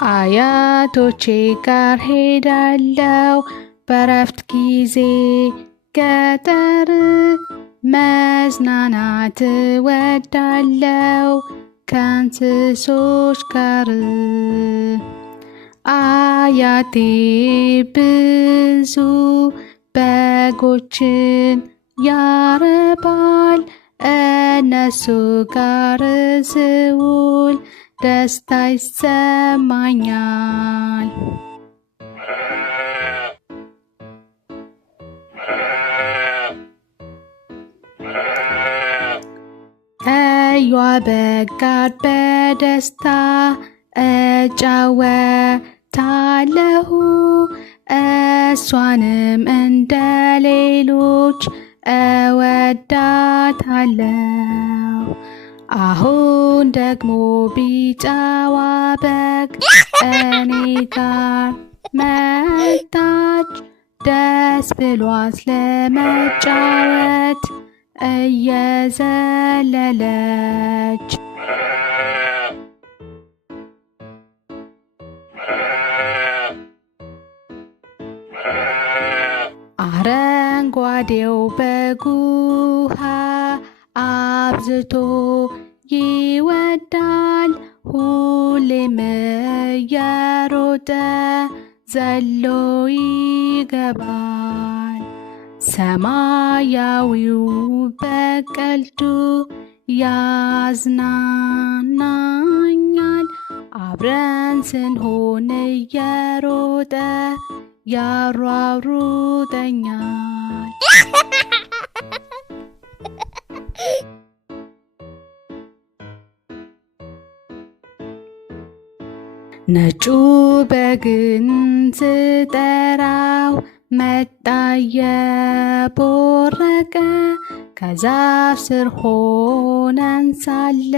አያቶቼ ጋር ሄዳለው በረፍት ጊዜ ገጠር መዝናናት ወዳለው ከእንስሶች ጋር። አያቴ ብዙ በጎችን ያረባል እነሱ ጋር ስውል ደስታ ይሰማኛል። ከእያዋ በግ ጋር በደስታ እጫወታለሁ እሷንም እንደ ሌሎች እወዳታለሁ። አሁን ደግሞ ቢጫዋ በግ እኔ ጋር መጣች ደስ ብሏት ለመጫወት እየዘለለች። አረንጓዴው በግ ውሃ አብዝቶ ይወዳል ሁሌም እየሮጠ ዘሎ ይገባል። ሰማያዊው በግ ቀልዱ ያዝናናኛል አብረን ስንሆን እየሮጠ ያሯሩጠኛል። ነጩ በግን ስጠራው መጣ እየቦረቀ ከዛፍ ስር ሆነን ሳለ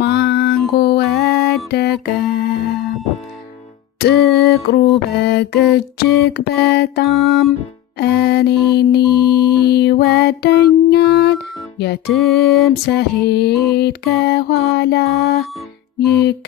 ማንጎ ወደቀ። ጥቁሩ በግ እጅግ በጣም እኔን ይወደኛል የትም ስሄድ ከኋላ ይከተለኛል።